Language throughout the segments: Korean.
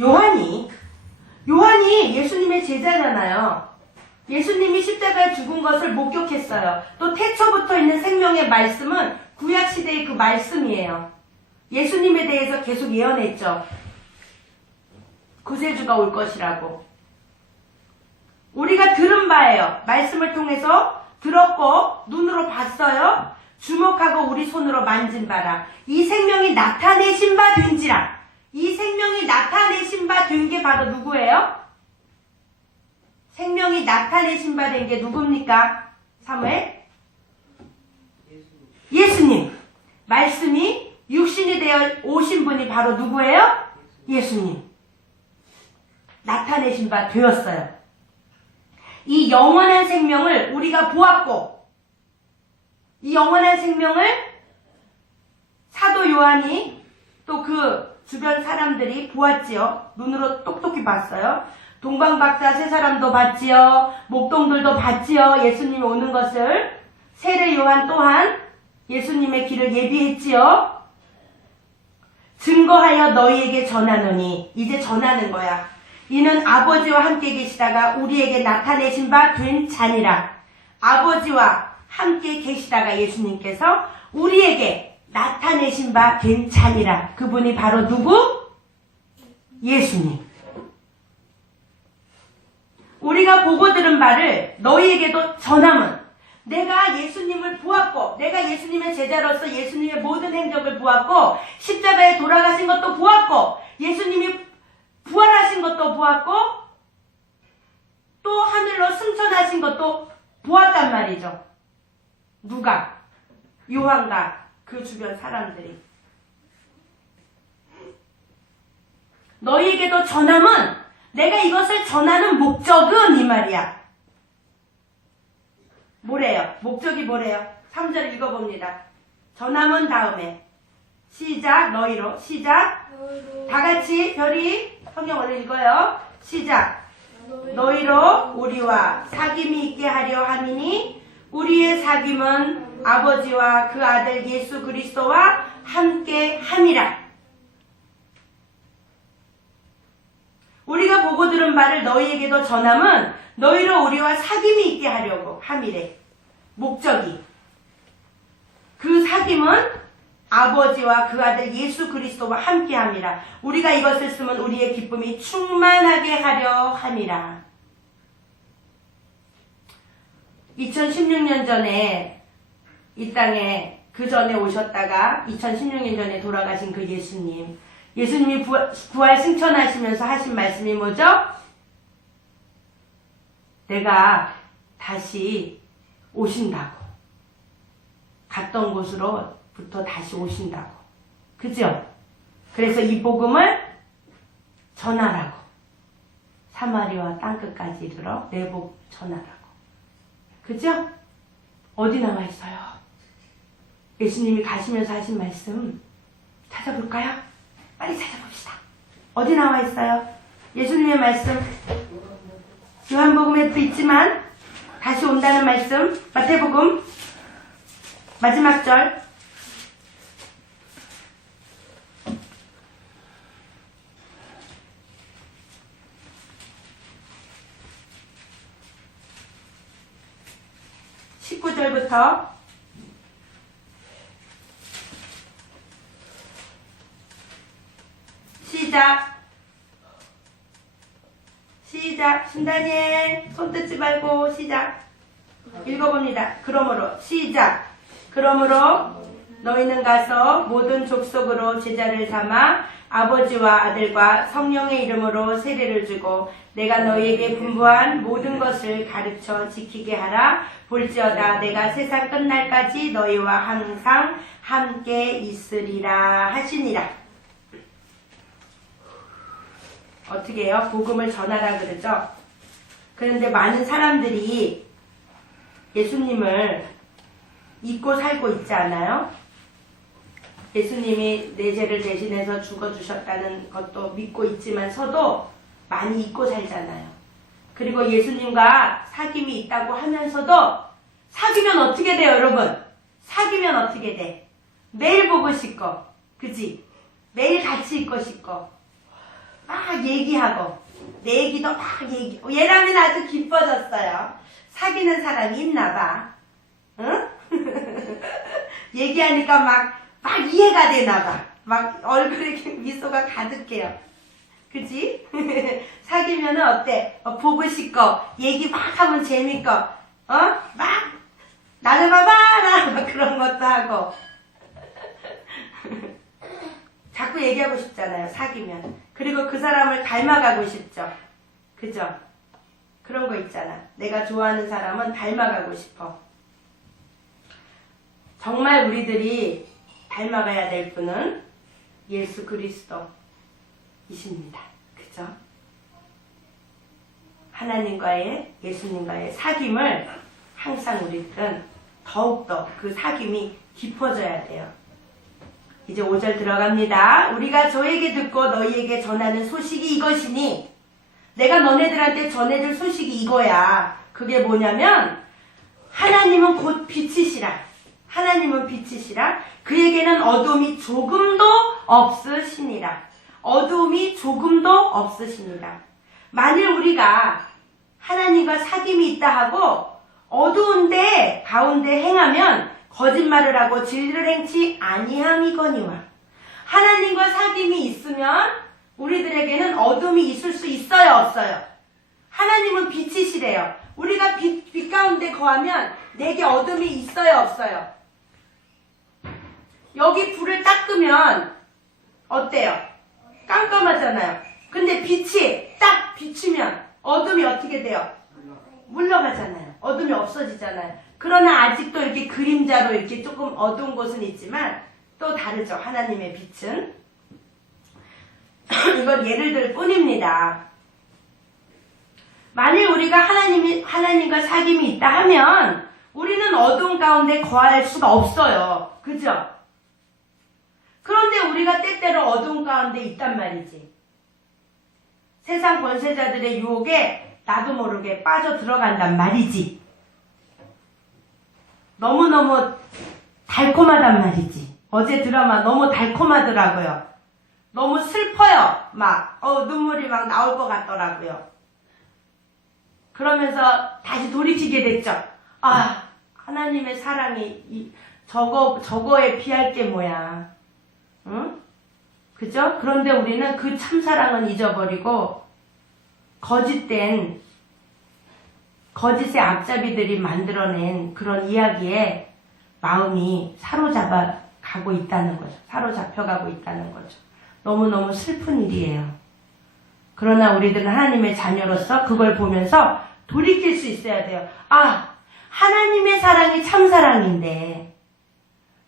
요한이 예수님의 제자잖아요. 예수님이 십자가에 죽은 것을 목격했어요. 또 태초부터 있는 생명의 말씀은 구약시대의 그 말씀이에요. 예수님에 대해서 계속 예언했죠. 구세주가 올 것이라고. 우리가 들은 바예요. 말씀을 통해서 들었고 눈으로 봤어요. 주목하고 우리 손으로 만진 바라. 이 생명이 나타내신 바 된지라. 이 생명이 나타내신 바 된 게 바로 누구예요? 생명이 나타내신 바 된 게 누굽니까? 사무엘? 예수님. 말씀이 육신이 되어 오신 분이 바로 누구예요? 예수님. 나타내신 바 되었어요. 이 영원한 생명을 우리가 보았고, 이 영원한 생명을 사도 요한이 또 그 주변 사람들이 보았지요. 눈으로 똑똑히 봤어요. 동방박사 세 사람도 봤지요. 목동들도 봤지요. 예수님이 오는 것을. 세례 요한 또한 예수님의 길을 예비했지요. 증거하여 너희에게 전하노니. 이제 전하는 거야. 이는 아버지와 함께 계시다가 우리에게 나타내신 바 된 자니라. 아버지와 함께 계시다가 예수님께서 우리에게 나타내신 바 된 자니라. 그분이 바로 누구? 예수님. 우리가 보고 들은 바를 너희에게도 전함은, 내가 예수님을 보았고, 내가 예수님의 제자로서 예수님의 모든 행적을 보았고, 십자가에 돌아가신 것도 보았고, 예수님이 부활하신 것도 보았고, 또 하늘로 승천하신 것도 보았단 말이죠. 누가? 요한과 그 주변 사람들이. 너희에게도 전함은, 내가 이것을 전하는 목적은 이 말이야. 뭐래요? 목적이 뭐래요? 3절 읽어봅니다. 전함은 다음에. 시작. 너희로. 시작. 다 같이 별이 성경 원래 읽어요. 시작. 너희로 우리와 사귐이 있게 하려 함이니 우리의 사귐은 아버지와 그 아들 예수 그리스도와 함께 함이라. 우리가 보고 들은 바를 너희에게도 전함은 너희로 우리와 사귐이 있게 하려고 함이래. 목적이. 그 사귐은 아버지와 그 아들 예수 그리스도와 함께 함이라. 우리가 이것을 쓰면 우리의 기쁨이 충만하게 하려 함이라. 2016년 전에 이 땅에 그 전에 오셨다가 2016년 전에 돌아가신 그 예수님. 예수님이 부활 승천하시면서 하신 말씀이 뭐죠? 내가 다시 오신다고. 갔던 곳으로부터 다시 오신다고. 그죠? 그래서 이 복음을 전하라고. 사마리아와 땅끝까지 이르러 내 복 전하라고. 그죠? 어디 나와 있어요? 예수님이 가시면서 하신 말씀 찾아볼까요? 빨리 찾아봅시다. 어디 나와 있어요? 예수님의 말씀. 요한복음에도 있지만 다시 온다는 말씀. 마태복음 마지막 절. (19절부터) 시작. 신다니엘 손 뜯지 말고 시작. 읽어봅니다. 그러므로 시작. 그러므로 너희는 가서 모든 족속으로 제자를 삼아 아버지와 아들과 성령의 이름으로 세례를 주고 내가 너희에게 분부한 모든 것을 가르쳐 지키게 하라. 볼지어다 내가 세상 끝날까지 너희와 항상 함께 있으리라 하시니라. 어떻게 해요? 복음을 전하라 그러죠? 그런데 많은 사람들이 예수님을 잊고 살고 있지 않아요? 예수님이 내 죄를 대신해서 죽어주셨다는 것도 믿고 있지만서도 많이 잊고 살잖아요. 그리고 예수님과 사귐이 있다고 하면서도 사귀면 어떻게 돼요, 여러분? 사귀면 어떻게 돼? 매일 보고 싶고, 그지? 매일 같이 있고 싶고, 막 얘기하고 내 얘기도 막 얘기. 얘라면 아주 기뻐졌어요. 사귀는 사람이 있나 봐. 응? 얘기하니까 막 이해가 되나 봐. 막 얼굴에 미소가 가득해요. 그지? 사귀면은 어때? 보고 싶고 얘기 막 하면 재밌고 막 나를 봐봐라 막 그런 것도 하고 자꾸 얘기하고 싶잖아요. 사귀면. 그리고 그 사람을 닮아가고 싶죠. 그죠? 그런 거 있잖아. 내가 좋아하는 사람은 닮아가고 싶어. 정말 우리들이 닮아가야 될 분은 예수 그리스도이십니다. 그죠? 하나님과의, 예수님과의 사귐을 항상 우리들은 더욱더 그 사귐이 깊어져야 돼요. 이제 5절 들어갑니다. 우리가 저에게 듣고 너희에게 전하는 소식이 이것이니, 내가 너네들한테 전해줄 소식이 이거야. 그게 뭐냐면 하나님은 곧 빛이시라. 하나님은 빛이시라. 그에게는 어둠이 조금도 없으시니라. 어둠이 조금도 없으시니라. 만일 우리가 하나님과 사귐이 있다 하고 어두운데 가운데 행하면 거짓말을 하고 진리를 행치 아니함이거니와. 하나님과 사귐이 있으면 우리들에게는 어둠이 있을 수 있어요, 없어요? 하나님은 빛이시래요. 우리가 빛 가운데 거하면 내게 어둠이 있어요, 없어요? 여기 불을 딱 끄면 어때요? 깜깜하잖아요. 근데 빛이 딱 비추면 어둠이 어떻게 돼요? 물러가잖아요. 어둠이 없어지잖아요. 그러나 아직도 이렇게 그림자로 이렇게 조금 어두운 곳은 있지만 또 다르죠. 하나님의 빛은. 이건 예를 들 뿐입니다. 만일 우리가 하나님과 사귐이 있다 하면 우리는 어둠 가운데 거할 수가 없어요. 그죠? 그런데 우리가 때때로 어둠 가운데 있단 말이지. 세상 권세자들의 유혹에 나도 모르게 빠져 들어간단 말이지. 너무너무 달콤하단 말이지. 어제 드라마 너무 달콤하더라고요. 너무 슬퍼요. 눈물이 막 나올 것 같더라고요. 그러면서 다시 돌이키게 됐죠. 하나님의 사랑이 저거에 비할 게 뭐야. 응? 그죠? 그런데 우리는 그 참사랑은 잊어버리고 거짓의 앞잡이들이 만들어낸 그런 이야기에 마음이 사로잡혀가고 있다는 거죠. 너무너무 슬픈 일이에요. 그러나 우리들은 하나님의 자녀로서 그걸 보면서 돌이킬 수 있어야 돼요. 하나님의 사랑이 참사랑인데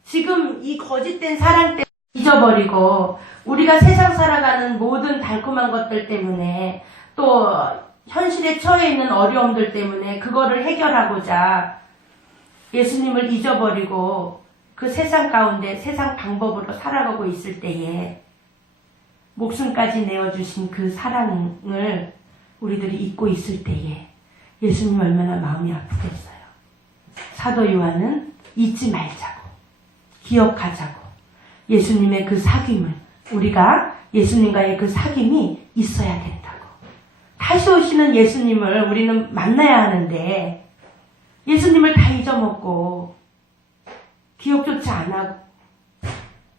지금 이 거짓된 사랑 때문에 잊어버리고 우리가 세상 살아가는 모든 달콤한 것들 때문에 또 현실에 처해 있는 어려움들 때문에 그거를 해결하고자 예수님을 잊어버리고 그 세상 가운데 세상 방법으로 살아가고 있을 때에 목숨까지 내어주신 그 사랑을 우리들이 잊고 있을 때에 예수님 얼마나 마음이 아프겠어요. 사도 요한은 잊지 말자고, 기억하자고, 예수님의 그 사귐을, 우리가 예수님과의 그 사귐이 있어야 된다고. 다시 오시는 예수님을 우리는 만나야 하는데 예수님을 다 잊어먹고 기억조차 안 하고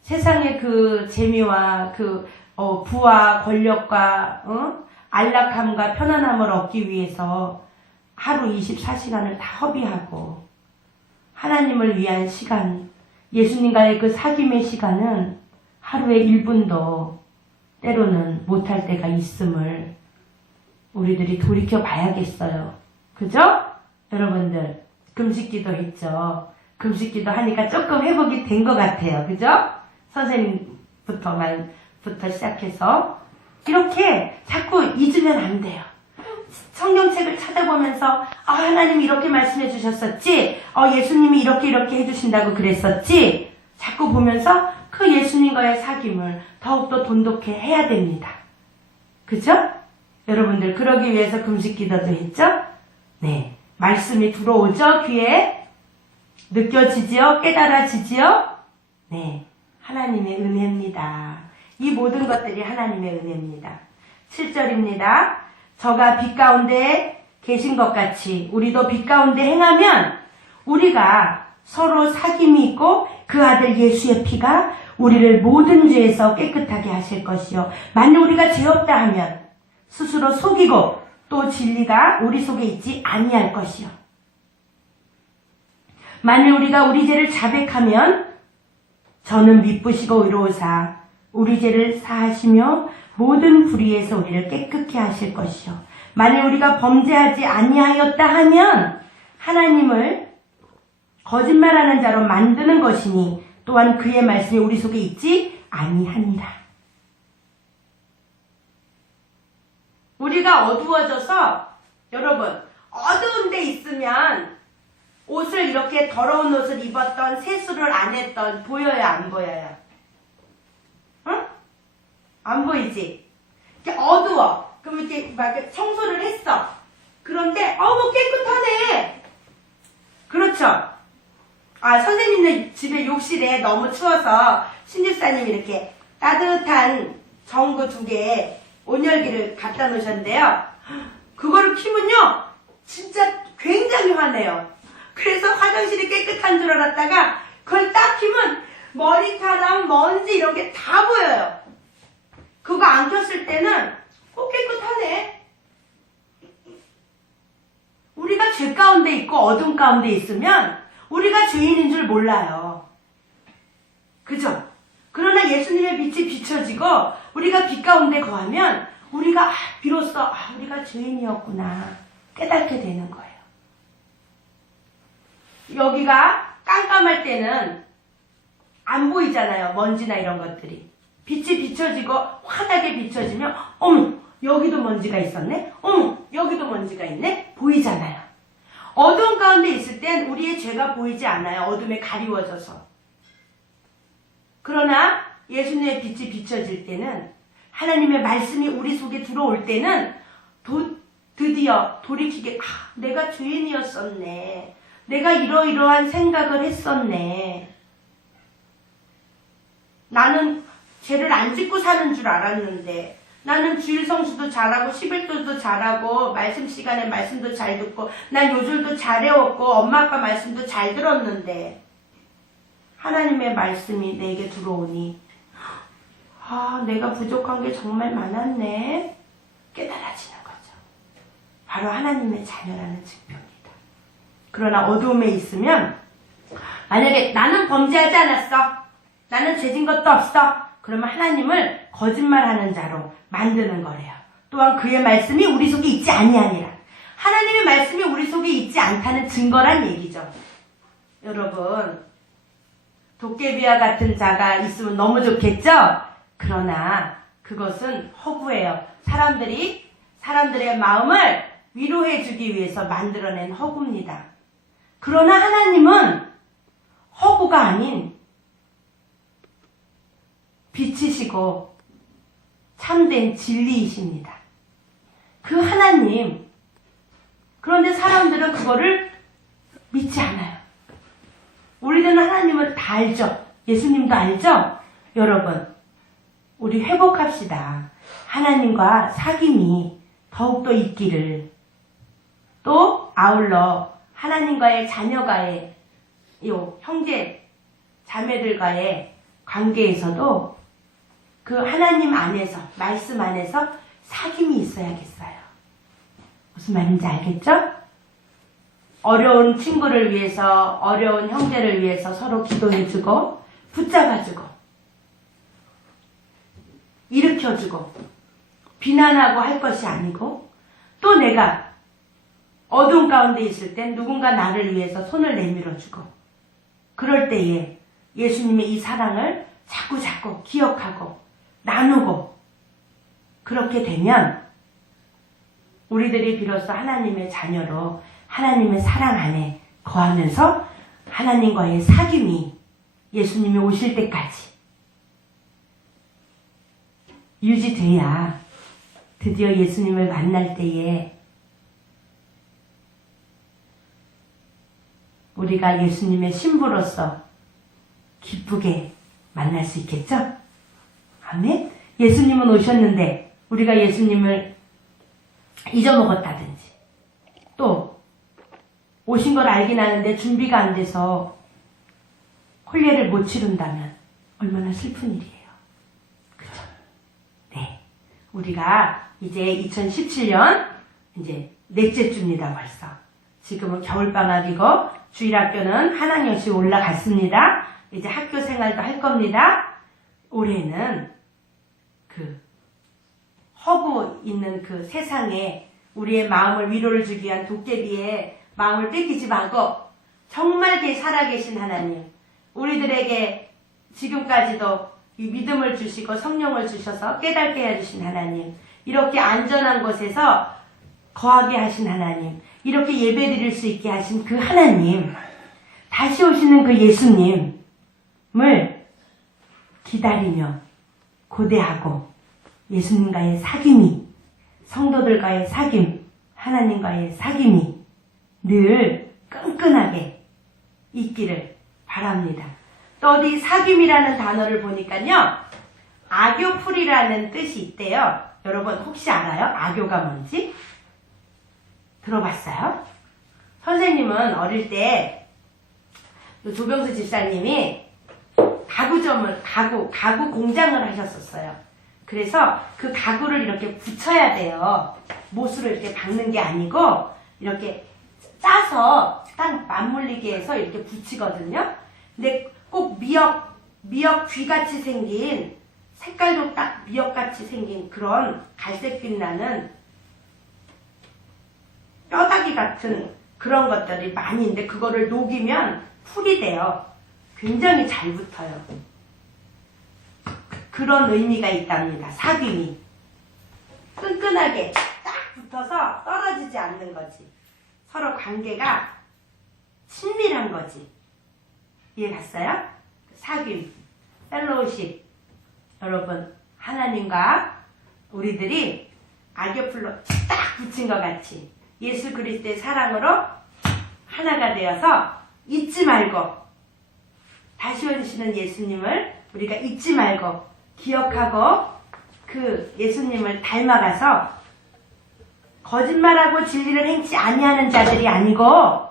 세상의 그 재미와 그 부와 권력과 안락함과 편안함을 얻기 위해서 하루 24시간을 다 허비하고 하나님을 위한 시간, 예수님과의 그 사귐의 시간은 하루에 1분도 때로는 못할 때가 있음을 우리들이 돌이켜 봐야겠어요. 그죠? 여러분들 금식기도 했죠. 금식기도 하니까 조금 회복이 된 것 같아요. 그죠? 선생님부터 시작해서 이렇게 자꾸 잊으면 안 돼요. 성경책을 찾아보면서 하나님이 이렇게 말씀해 주셨었지, 예수님이 이렇게 해주신다고 그랬었지, 자꾸 보면서 그 예수님과의 사귐을 더욱더 돈독해 해야 됩니다. 그죠? 여러분들 그러기 위해서 금식기도도 했죠? 네, 말씀이 들어오죠? 귀에 느껴지지요? 깨달아지지요? 네, 하나님의 은혜입니다. 이 모든 것들이 하나님의 은혜입니다. 7절입니다. 저가 빛 가운데 계신 것 같이 우리도 빛 가운데 행하면 우리가 서로 사귐이 있고 그 아들 예수의 피가 우리를 모든 죄에서 깨끗하게 하실 것이요. 만일 우리가 죄 없다 하면 스스로 속이고 또 진리가 우리 속에 있지 아니할 것이요. 만일 우리가 우리 죄를 자백하면 저는 미쁘시고 의로우사 우리 죄를 사하시며 모든 불의에서 우리를 깨끗게 하실 것이요. 만일 우리가 범죄하지 아니하였다 하면 하나님을 거짓말하는 자로 만드는 것이니 또한 그의 말씀이 우리 속에 있지 아니하니라. 우리가 어두워져서 여러분 어두운 데 있으면 옷을 이렇게 더러운 옷을 입었던 세수를 안 했던 보여요 안 보여요? 응? 안 보이지? 이렇게 어두워. 그럼 이렇게 막 청소를 했어. 그런데 뭐 깨끗하네. 그렇죠? 선생님네 집에 욕실에 너무 추워서 신집사님이 이렇게 따뜻한 전구 2개 온열기를 갖다 놓으셨는데요. 그거를 키면요 진짜 굉장히 환해요. 그래서 화장실이 깨끗한 줄 알았다가 그걸 딱 키면 머리카락, 먼지 이런 게 다 보여요. 그거 안 켰을 때는 깨끗하네. 우리가 죄 가운데 있고 어둠 가운데 있으면 우리가 죄인인 줄 몰라요. 그죠? 그러나 예수님의 빛이 비춰지고 우리가 빛 가운데 거하면 우리가 비로소 우리가 죄인이었구나 깨닫게 되는 거예요. 여기가 깜깜할 때는 안 보이잖아요. 먼지나 이런 것들이. 빛이 비춰지고 환하게 비춰지면 여기도 먼지가 있었네? 여기도 먼지가 있네? 보이잖아요. 어두운 가운데 있을 땐 우리의 죄가 보이지 않아요. 어둠에 가리워져서. 그러나 예수님의 빛이 비춰질 때는 하나님의 말씀이 우리 속에 들어올 때는 드디어 돌이키게 내가 죄인이었었네. 내가 이러이러한 생각을 했었네. 나는 죄를 안 짓고 사는 줄 알았는데 나는 주일 성수도 잘하고 11조도 잘하고 말씀 시간에 말씀도 잘 듣고 난 요절도 잘 외웠고 엄마 아빠 말씀도 잘 들었는데 하나님의 말씀이 내게 들어오니 내가 부족한 게 정말 많았네 깨달아지는 거죠. 바로 하나님의 자녀라는 증표입니다. 그러나 어두움에 있으면 만약에 나는 범죄하지 않았어. 나는 죄진 것도 없어. 그러면 하나님을 거짓말하는 자로 만드는 거래요. 또한 그의 말씀이 우리 속에 있지 아니하니라. 하나님의 말씀이 우리 속에 있지 않다는 증거란 얘기죠. 여러분 도깨비와 같은 자가 있으면 너무 좋겠죠? 그러나 그것은 허구예요. 사람들의 마음을 위로해 주기 위해서 만들어낸 허구입니다. 그러나 하나님은 허구가 아닌 빛이시고 참된 진리이십니다. 그 하나님. 그런데 사람들은 그거를 믿지 않아요. 우리들은 하나님을 다 알죠. 예수님도 알죠. 여러분 우리 회복합시다. 하나님과 사귐이 더욱더 있기를. 또 아울러 하나님과의 자녀가의 형제 자매들과의 관계에서도 그 하나님 안에서 말씀 안에서 사귐이 있어야겠어요. 무슨 말인지 알겠죠? 어려운 친구를 위해서 어려운 형제를 위해서 서로 기도해주고 붙잡아주고 일으켜주고 비난하고 할 것이 아니고 또 내가 어두운 가운데 있을 땐 누군가 나를 위해서 손을 내밀어주고 그럴 때에 예수님의 이 사랑을 자꾸 기억하고 나누고 그렇게 되면 우리들이 비로소 하나님의 자녀로 하나님의 사랑 안에 거하면서 하나님과의 사귐이 예수님이 오실 때까지 유지돼야 드디어 예수님을 만날 때에 우리가 예수님의 신부로서 기쁘게 만날 수 있겠죠? 아멘? 예수님은 오셨는데 우리가 예수님을 잊어먹었다든지 또 오신 걸 알긴 아는데 준비가 안 돼서 혼례를 못 치른다면 얼마나 슬픈 일이에요. 그죠? 네. 우리가 이제 2017년 이제 넷째 주입니다, 벌써. 지금은 겨울방학이고 주일학교는 한 학년씩 올라갔습니다. 이제 학교 생활도 할 겁니다. 올해는 그 허구 있는 그 세상에 우리의 마음을 위로를 주기 위한 도깨비의 마음을 뺏기지 말고 정말 살아계신 하나님, 우리들에게 지금까지도 이 믿음을 주시고 성령을 주셔서 깨닫게 해주신 하나님, 이렇게 안전한 곳에서 거하게 하신 하나님, 이렇게 예배드릴 수 있게 하신 그 하나님, 다시 오시는 그 예수님을 기다리며 고대하고 예수님과의 사귐이, 성도들과의 사귐, 하나님과의 사귐이 늘 끈끈하게 있기를 바랍니다. 또 어디 사귐이라는 단어를 보니까요, 악교풀이라는 뜻이 있대요. 여러분 혹시 알아요? 악교가 뭔지? 들어봤어요? 선생님은 어릴 때 조병수 집사님이 가구 공장을 하셨었어요. 그래서 그 가구를 이렇게 붙여야 돼요. 못으로 이렇게 박는 게 아니고 이렇게 짜서 딱 맞물리게 해서 이렇게 붙이거든요. 근데 꼭 미역 귀같이 생긴, 색깔도 딱 미역같이 생긴 그런 갈색빛 나는 뼈다귀 같은 그런 것들이 많이 있는데 그거를 녹이면 풀이 돼요. 굉장히 잘 붙어요. 그런 의미가 있답니다. 사귐이 끈끈하게 딱 붙어서 떨어지지 않는 거지. 서로 관계가 친밀한 거지. 이해 갔어요? 사귐, 펠로우십. 여러분, 하나님과 우리들이 악교풀로 딱 붙인 것 같이 예수 그리스도의 사랑으로 하나가 되어서 잊지 말고, 다시 오시는 예수님을 우리가 잊지 말고 기억하고 그 예수님을 닮아가서 거짓말하고 진리를 행치 아니하는 자들이 아니고,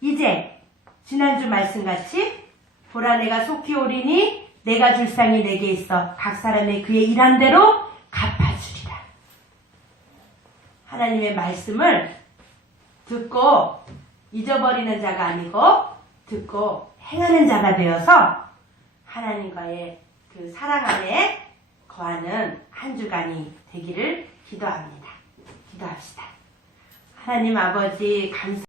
이제 지난주 말씀같이 보라 내가 속히 오리니 내가 줄 상이 내게 있어 각 사람의 그의 일한 대로 갚아주리라. 하나님의 말씀을 듣고 잊어버리는 자가 아니고 듣고 행하는 자가 되어서 하나님과의 그 사랑 안에 거하는 한 주간이 되기를 기도합니다. 기도합시다. 하나님 아버지 감사